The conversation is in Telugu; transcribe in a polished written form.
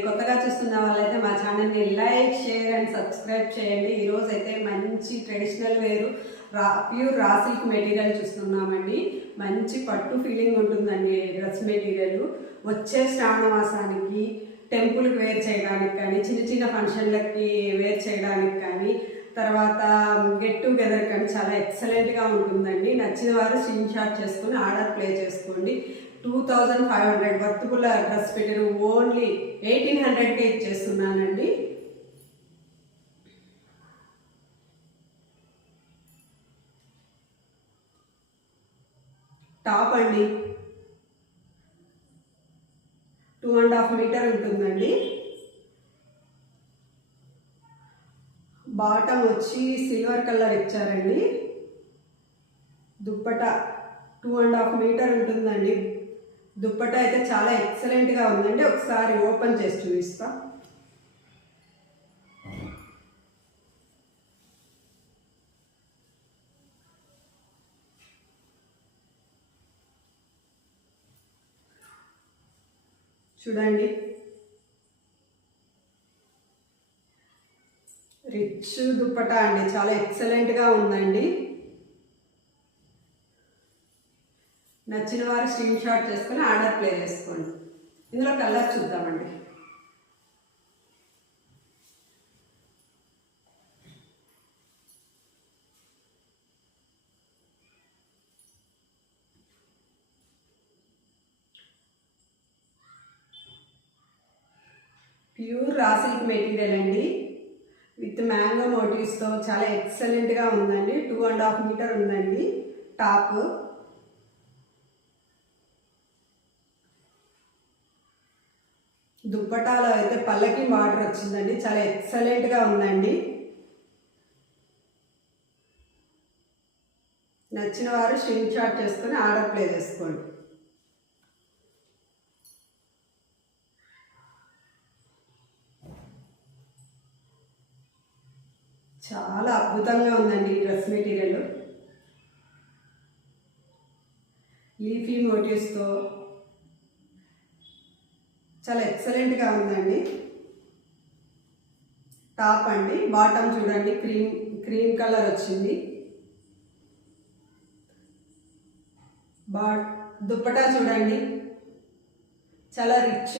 కొత్తగా చూస్తున్న వాళ్ళైతే మా ఛానల్ని లైక్, షేర్ అండ్ సబ్స్క్రైబ్ చేయండి. ఈరోజు అయితే మంచి ట్రెడిషనల్ వేరు ప్యూర్ రా సిల్క్ మెటీరియల్ చూస్తున్నామండి. మంచి పట్టు ఫీలింగ్ ఉంటుందండి డ్రెస్ మెటీరియల్. వచ్చే శ్రావణ మాసానికి టెంపుల్కి వేర్ చేయడానికి కానీ, చిన్న చిన్న ఫంక్షన్లకి వేర్ చేయడానికి కానీ, తర్వాత గెట్ టుగెదర్ కానీ చాలా ఎక్సలెంట్గా ఉంటుందండి. నచ్చిన వారు స్క్రీన్ షాట్ చేసుకుని ఆర్డర్ ప్లే చేసుకోండి. 2500 వర్తుబుల్ డ్రెస్ పెట్టారు. ఓన్లీ 1800కే ఇచ్చేస్తున్నానండి. టాప్ అండి 2.5 మీటర్ ఉంటుందండి. బాటమ్ వచ్చి సిల్వర్ కలర్ ఇచ్చారండి. దుప్పట 2.5 మీటర్ ఉంటుందండి. దుప్పట అయితే చాలా ఎక్సలెంట్గా ఉందండి. ఒకసారి ఓపెన్ చేసి చూపిస్తా. చూడండి, రిచ్ దుప్పట అండి, చాలా ఎక్సలెంట్గా ఉందండి. నచ్చిన వారు స్క్రీన్ షాట్ చేసుకుని ఆర్డర్ ప్లే చేసుకోండి. ఇందులో కలర్స్ చూద్దామండి. ప్యూర్ రా సిల్క్ మెటీరియల్ అండి, విత్ మ్యాంగో మోటివ్స్తో చాలా ఎక్సలెంట్గా ఉందండి. 2.5 మీటర్ ఉందండి టాప్. దుప్పటాలో అయితే పల్లకి బార్డర్ వచ్చిందండి, చాలా ఎక్సలెంట్గా ఉందండి. నచ్చిన వారు స్క్రీన్ షాట్ చేసుకొని ఆర్డర్ ప్లే చేసుకోండి. చాలా అద్భుతంగా ఉందండి ఈ డ్రెస్ మెటీరియల్. లీఫీ మోటివ్స్తో చాలా ఎక్సలెంట్గా ఉందండి. టాప్ అండి, బాటమ్ చూడండి క్రీమ్ కలర్ వచ్చింది. దుప్పటా చూడండి, చాలా రిచ్